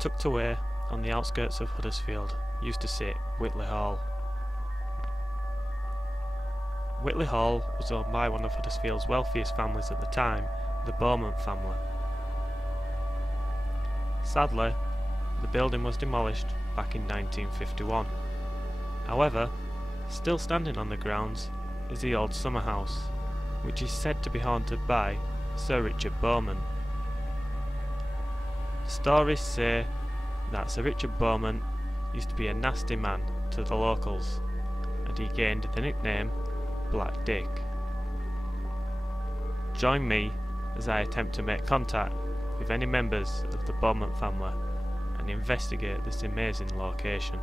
Tucked away on the outskirts of Huddersfield used to sit Whitley Hall. Whitley Hall was owned by one of Huddersfield's wealthiest families at the time, the Beaumont family. Sadly, the building was demolished back in 1951. However, still standing on the grounds is the old summer house, which is said to be haunted by Sir Richard Beaumont. Stories say that Sir Richard Beaumont used to be a nasty man to the locals, and he gained the nickname Black Dick. Join me as I attempt to make contact with any members of the Beaumont family and investigate this amazing location.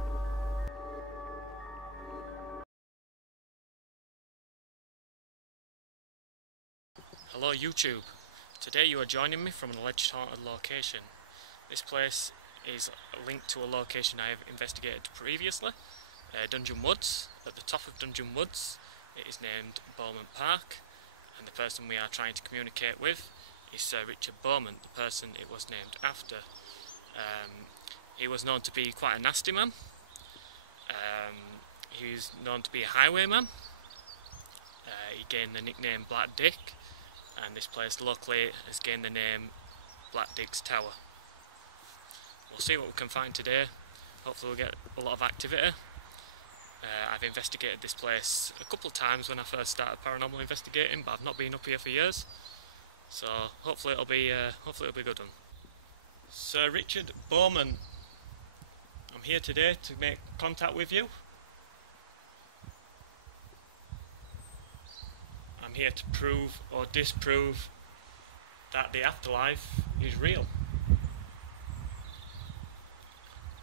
Hello YouTube. Today you are joining me from an alleged haunted location. This place is linked to a location I have investigated previously, Dungeon Woods. At the top of Dungeon Woods it is named Beaumont Park, and the person we are trying to communicate with is Sir Richard Beaumont, the person it was named after. He was known to be quite a nasty man. He was known to be a highwayman. He gained the nickname Black Dick, and this place locally has gained the name Black Dick's Tower. We'll see what we can find today. Hopefully we'll get a lot of activity. I've investigated this place a couple of times when I first started paranormal investigating, but I've not been up here for years. So hopefully it'll be a good one. Sir Richard Beaumont, I'm here today to make contact with you. I'm here to prove or disprove that the afterlife is real.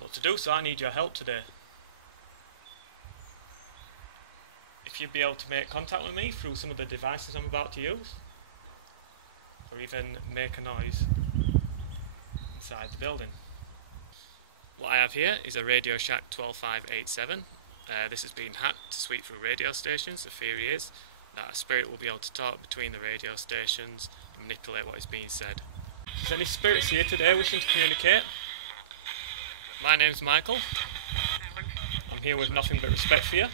But to do so I need your help today. If you'd be able to make contact with me through some of the devices I'm about to use, or even make a noise inside the building. What I have here is a Radio Shack 12587. This has been hacked to sweep through radio stations. The theory is that a spirit will be able to talk between the radio stations and manipulate what is being said. Is there any spirits here today wishing to communicate? My name's Michael. I'm here with nothing but respect for you.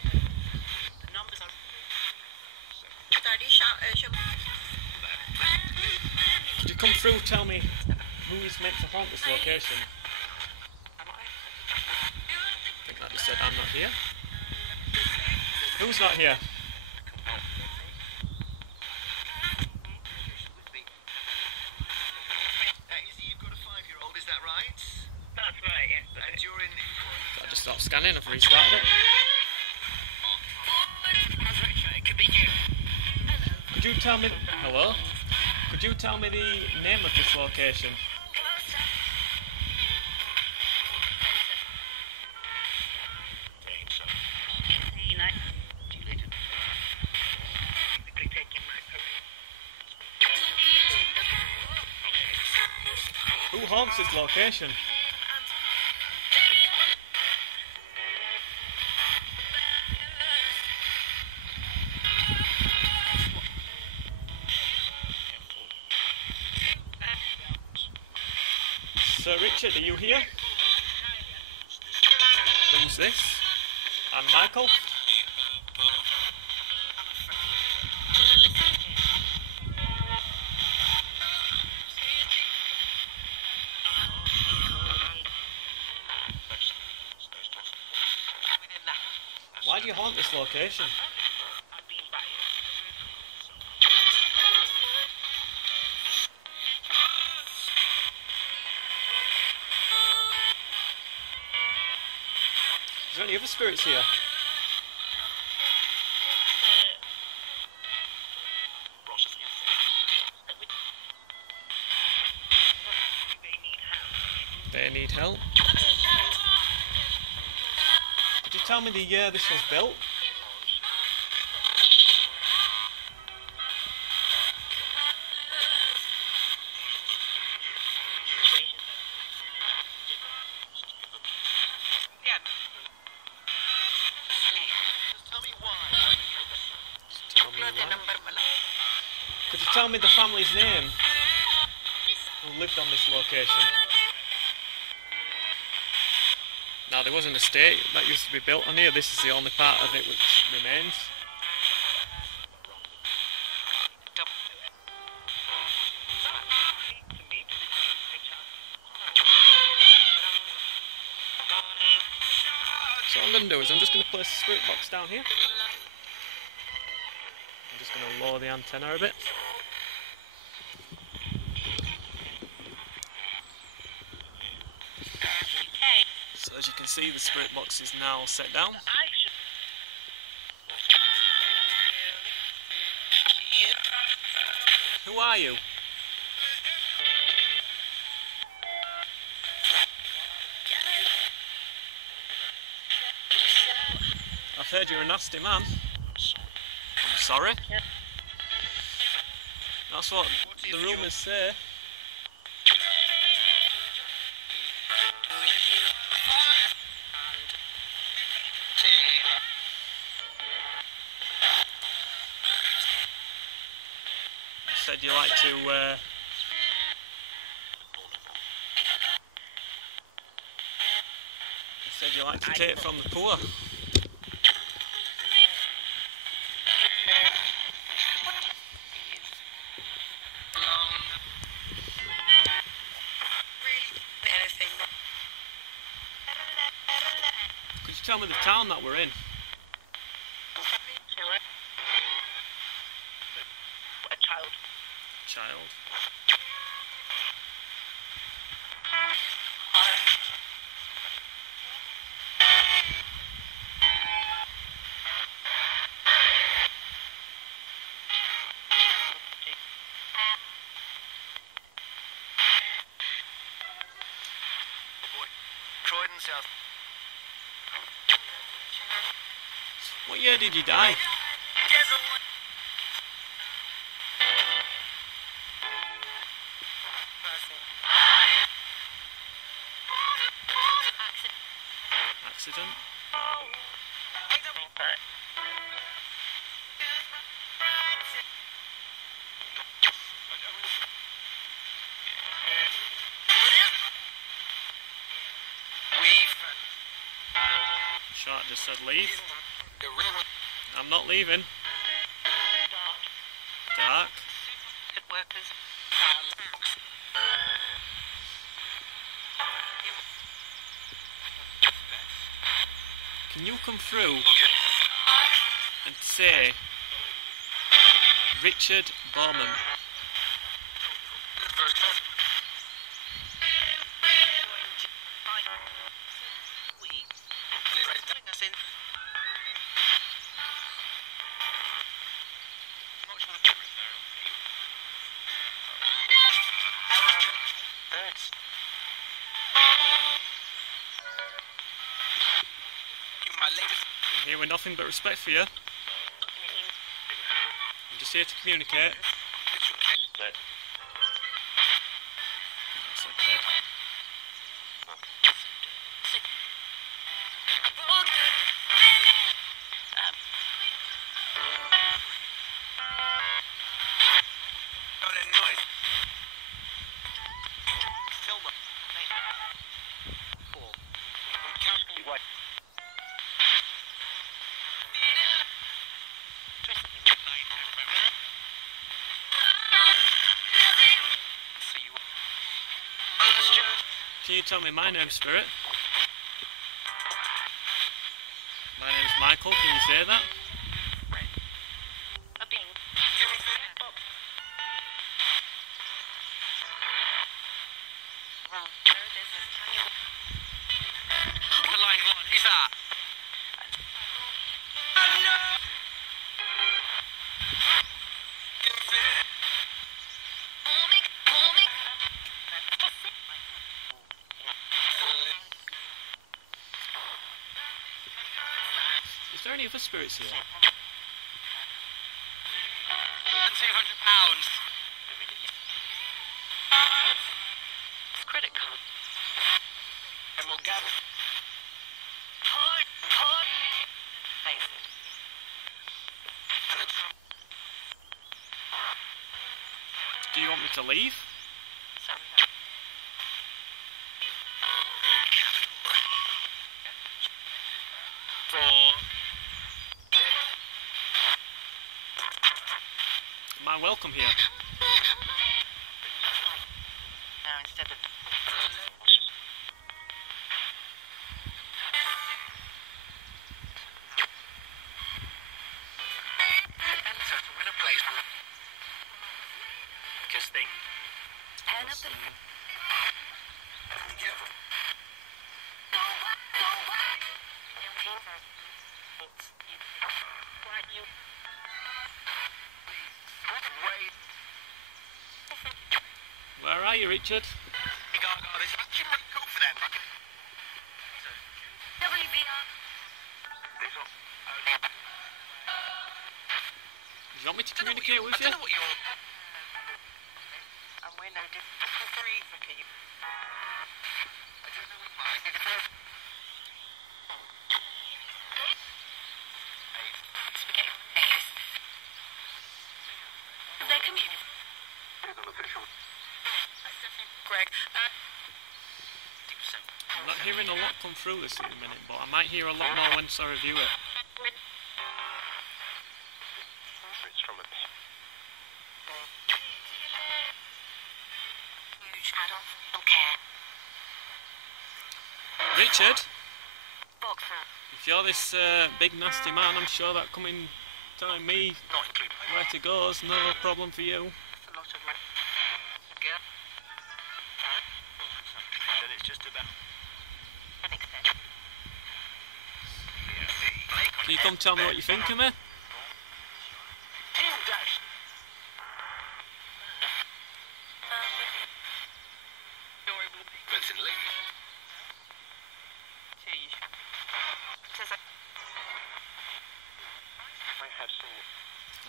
Could you come through, tell me who is meant to haunt this location? I think that just said I'm not here. Who's not here? I just stopped scanning, I've restarted it. Could you tell me... Hello? Could you tell me the name of this location? Who haunts this location? Sir Richard, are you here? Who's this? I'm Michael. Why do you haunt this location? Is there any other spirits here? They need help. Could you tell me the year this was built? Could you tell me the family's name who lived on this location? Now there was an estate that used to be built on here. This is the only part of it which remains. So what I'm going to do is I'm just going to place the spirit box down here. I'm just going to lower the antenna a bit. So as you can see, the spirit box is now set down. Who are you? I've heard you're a nasty man. I'm sorry. That's what the rumours say. You said you like to take from the poor. Could you tell me the town that we're in? Child. What year did you die? Accident? Shark just said leave. I'm not leaving. Dark. Can you come through and say Richard Bowman? I'm here with nothing but respect for you. I'm just here to communicate. Can you tell me my name's Spirit? My name's Michael, can you say that? Line 1, who's that? Is there any other spirits here? £200. It's credit card. And we'll gather. Thanks. Do you want me to leave? welcome here. Now instead of enter to win a place because they turn up the Where are you, Richard? Do you want me to communicate with you? And we're no different. Their community. Greg, I'm not hearing a lot come through this at the minute, but I might hear a lot more once I review it. it's from a huge adult don't care. Richard, Boxer, if you're this big nasty man, I'm sure that coming telling me not included. where to go is no problem for you. A lot of money. Girl. Then it's just about an extension. Can you come tell me what you think of me?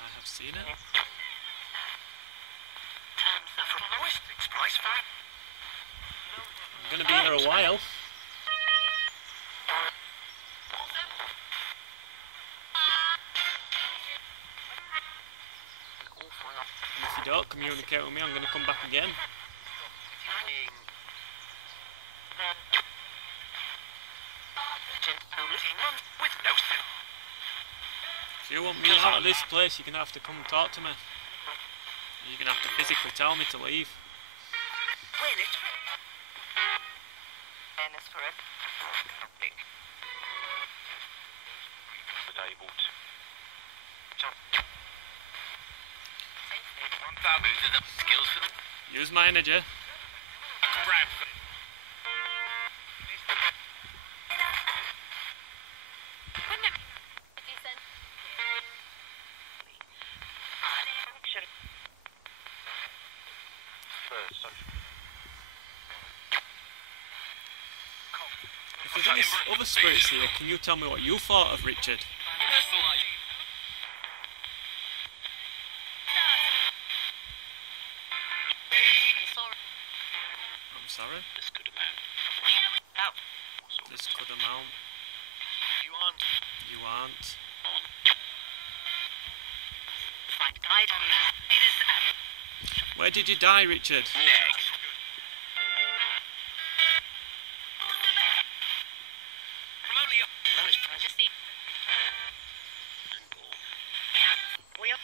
I have seen it. I'm gonna be here a while. And if you don't communicate with me, I'm gonna come back again. If you want me out of this place, you're gonna have to come and talk to me. You're gonna have to physically tell me to leave. Use my energy. If there's any other spirits here, can you tell me what you thought of Richard? I'm sorry? This could amount. This could amount. You aren't. You aren't. Find guide on that. It is Where did you die, Richard? next. From only a nice privacy. We are.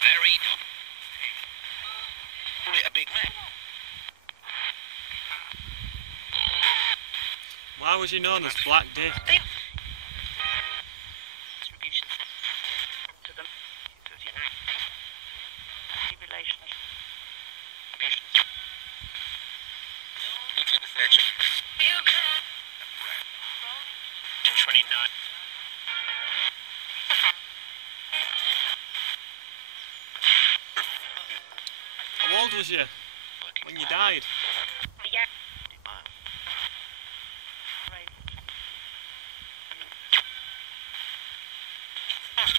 Very. A big man. Why was you known as Black Dick? Distribution to them. 39. Relations. Into the search. 29. How old was you when you died? Yeah.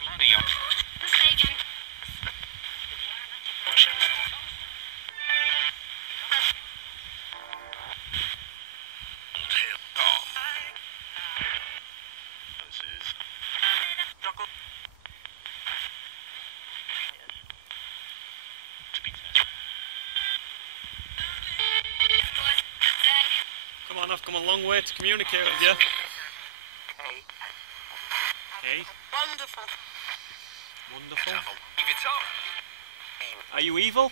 Money on. Mistaken. Come on, I've come a long way to communicate with you. Hey. Wonderful. Wonderful. Leave it up. Are you evil?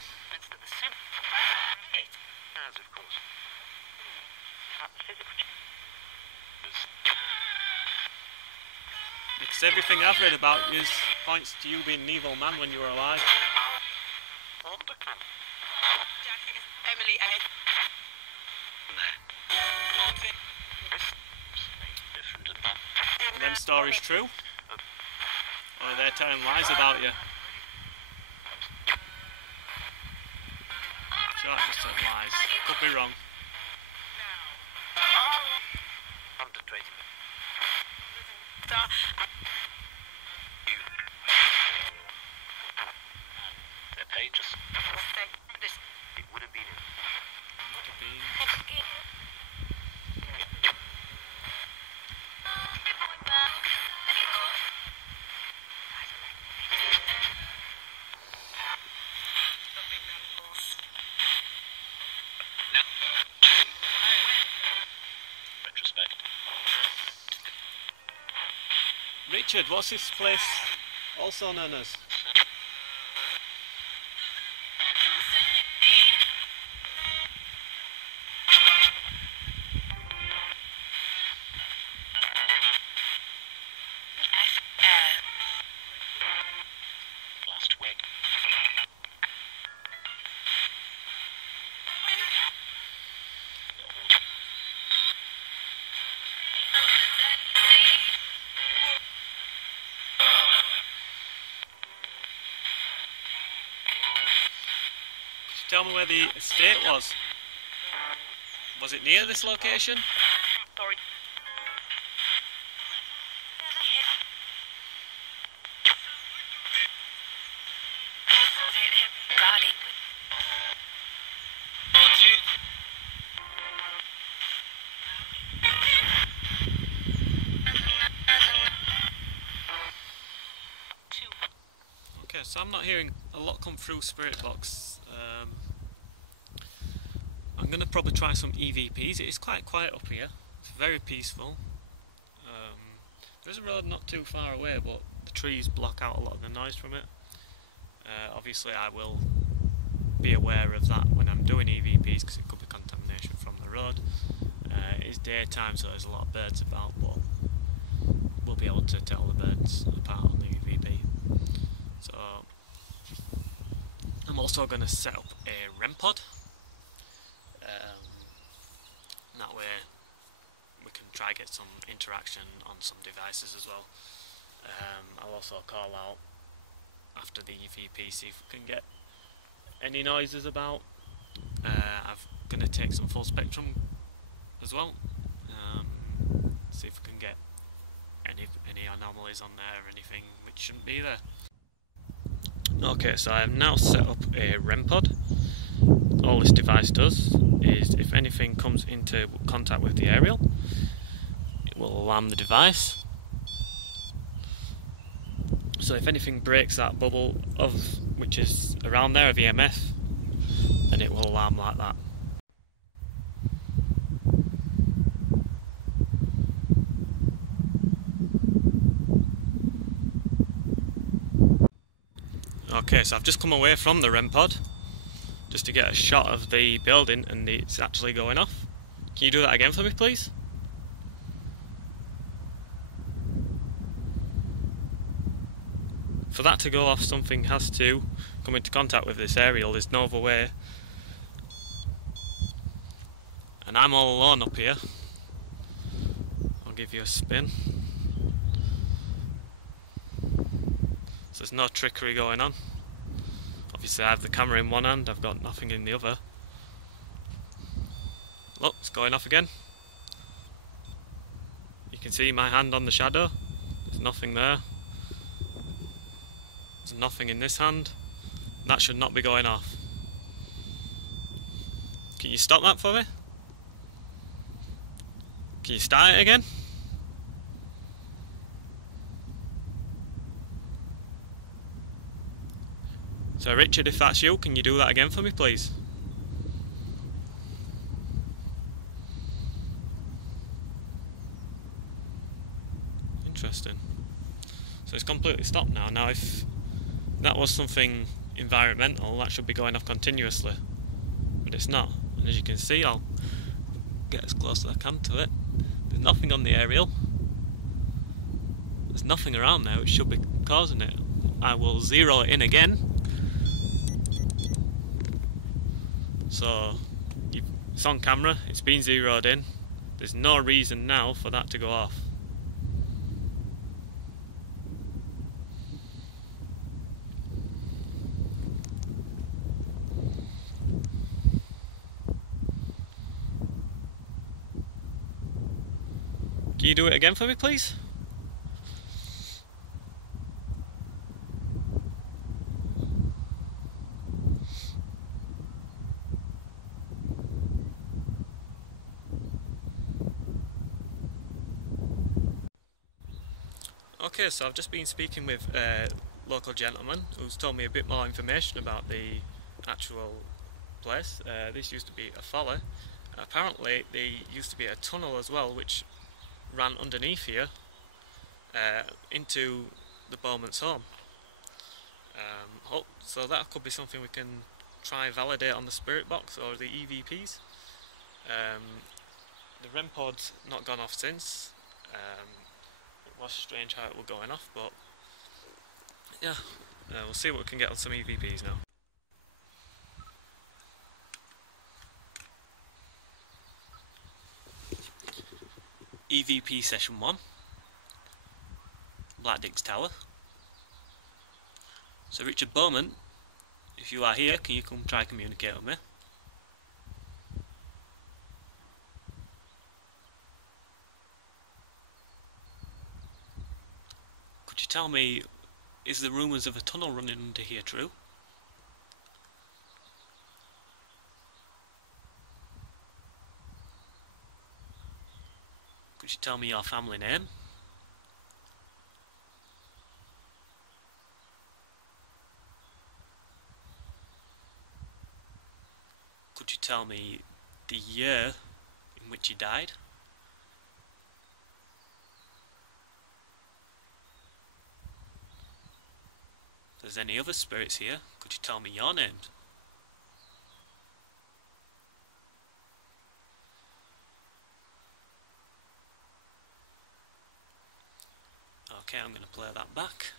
As of course. Because everything I've read about you points to you being an evil man when you were alive. Wonderful. Emily A. Are them stories true? Or are they telling lies about you? Sure, I just telling lies. Could be wrong. Under 20. They're paid just. It would have been. Retrospect. Richard, what's this place also known as? Last week. Tell me where the estate was. Was it near this location? Sorry. Okay, so I'm not hearing a lot come through Spirit Box. I'm going to probably try some EVPs. It is quite quiet up here. It's very peaceful. There's a road not too far away, but the trees block out a lot of the noise from it. Obviously I will be aware of that when I'm doing EVPs, because it could be contamination from the road. It is daytime, so there's a lot of birds about, but we'll be able to tell the birds apart on the EVP. So I'm also going to set up a REM pod. That way we can try get some interaction on some devices as well. I'll also call out after the EVP, see if we can get any noises about. I'm going to take some full spectrum as well, see if we can get any anomalies on there or anything which shouldn't be there. Okay, so I have now set up a REM pod. All this device does is, if anything comes into contact with the aerial, it will alarm the device. So if anything breaks that bubble of which is around there of EMF, then it will alarm like that. Okay, so I've just come away from the REM pod just to get a shot of the building, and it's actually going off. Can you do that again for me, please? For that to go off, something has to come into contact with this aerial. There's no other way. And I'm all alone up here. I'll give you a spin. So there's no trickery going on. Obviously I have the camera in one hand, I've got nothing in the other. Look, it's going off again. You can see my hand on the shadow. There's nothing there. There's nothing in this hand. That should not be going off. Can you stop that for me? Can you start it again? So Richard, if that's you, can you do that again for me, please? interesting. So it's completely stopped now. Now if that was something environmental, that should be going off continuously. But it's not. And as you can see, I'll get as close as I can to it. There's nothing on the aerial. There's nothing around there which should be causing it. I will zero it in again. So it's on camera, it's been zeroed in. There's no reason now for that to go off. Can you do it again for me, please? Okay, so I've just been speaking with a local gentleman who's told me a bit more information about the actual place. This used to be a folly. Apparently there used to be a tunnel as well which ran underneath here into the Bowman's home. So that could be something we can try validate on the spirit box or the EVPs. The REM pod's not gone off since. It was strange how it was going off, but yeah, we'll see what we can get on some EVPs now. EVP session 1, Black Dick's Tower. So Richard Bowman, if you are here, can you come try communicate with me? Could you tell me, is the rumours of a tunnel running under here true? Could you tell me your family name? Could you tell me the year in which you died? If there's any other spirits here, could you tell me your names? Okay, I'm going to play that back.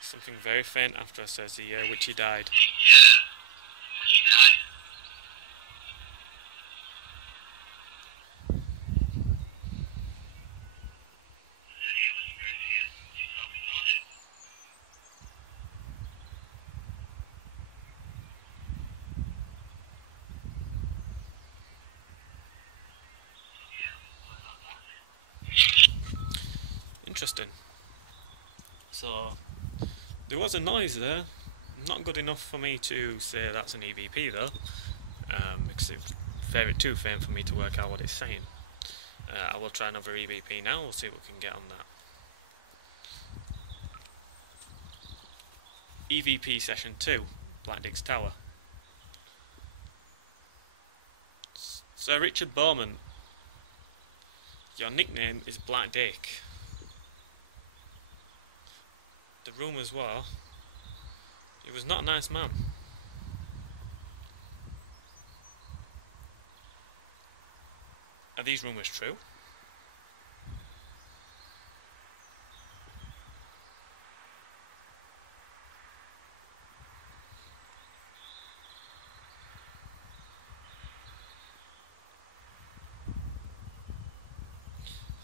Something very faint after I says the year which he died. Interesting. So there was a noise there, not good enough for me to say that's an EVP though, because it's too faint for me to work out what it's saying. I will try another EVP now, we'll see what we can get on that. EVP session 2, Black Dick's Tower. Sir Richard Bowman, your nickname is Black Dick. The rumours were he was not a nice man. Are these rumours true?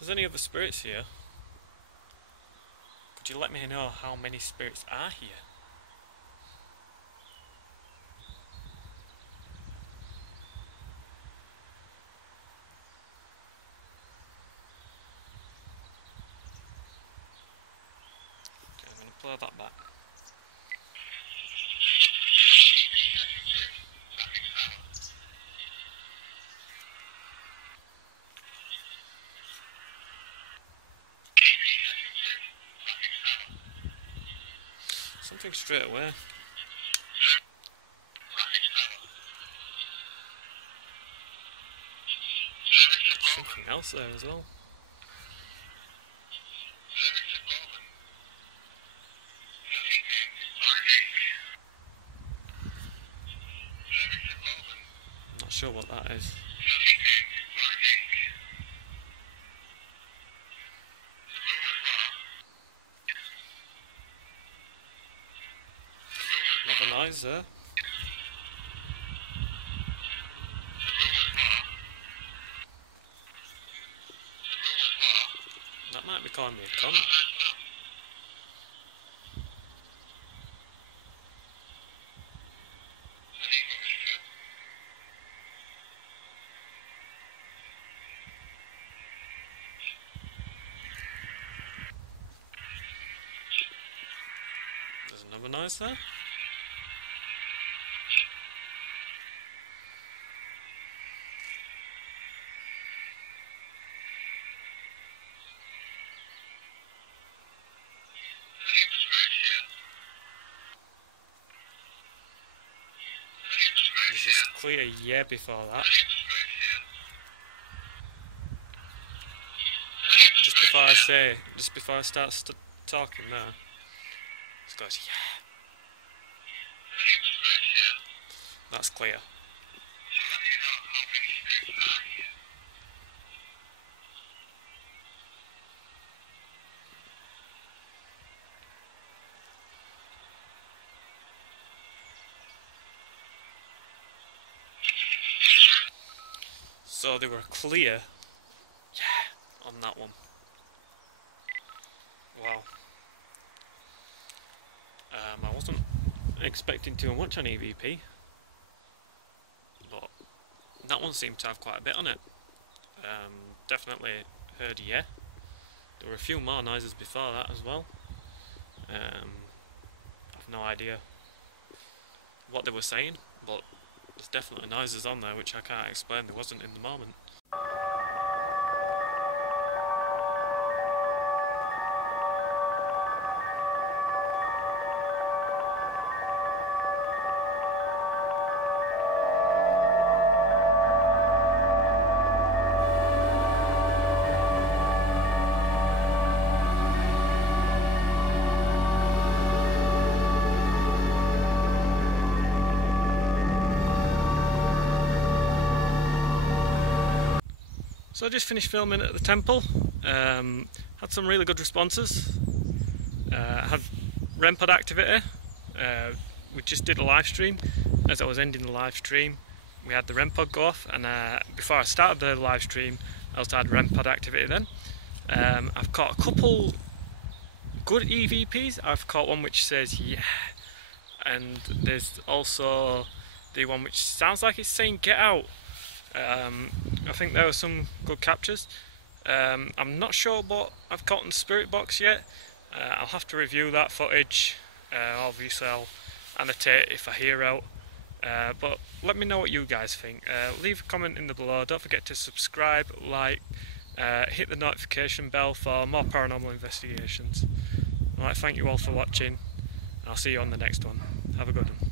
there's any other spirits here, could you let me know how many spirits are here? Okay, I'm going to play that back. Something straight away. Something else there as well. Not sure what that is. Another noise there. That might be calling me a cunt. There's another noise there. There's this clear yeah before that. Just before I start talking there, it goes yeah. That's clear. So they were clear, yeah, on that one. Wow. I wasn't expecting too much on EVP, but that one seemed to have quite a bit on it. Definitely heard yeah. There were a few more noises before that as well. I've no idea what they were saying, but there's definitely noises on there which I can't explain. There wasn't in the moment. So I just finished filming at the temple, had some really good responses, had REM pod activity, we just did a live stream. As I was ending the live stream we had the REM pod go off, and before I started the live stream I also had REM pod activity then. I've caught a couple good EVPs. I've caught one which says yeah, and there's also the one which sounds like it's saying get out. I think there were some good captures. I'm not sure what I've caught in the spirit box yet. I'll have to review that footage. Obviously I'll annotate if I hear out. But let me know what you guys think. Leave a comment in the below. Don't forget to subscribe, like, hit the notification bell for more paranormal investigations. Alright, thank you all for watching. I'll see you on the next one. Have a good one.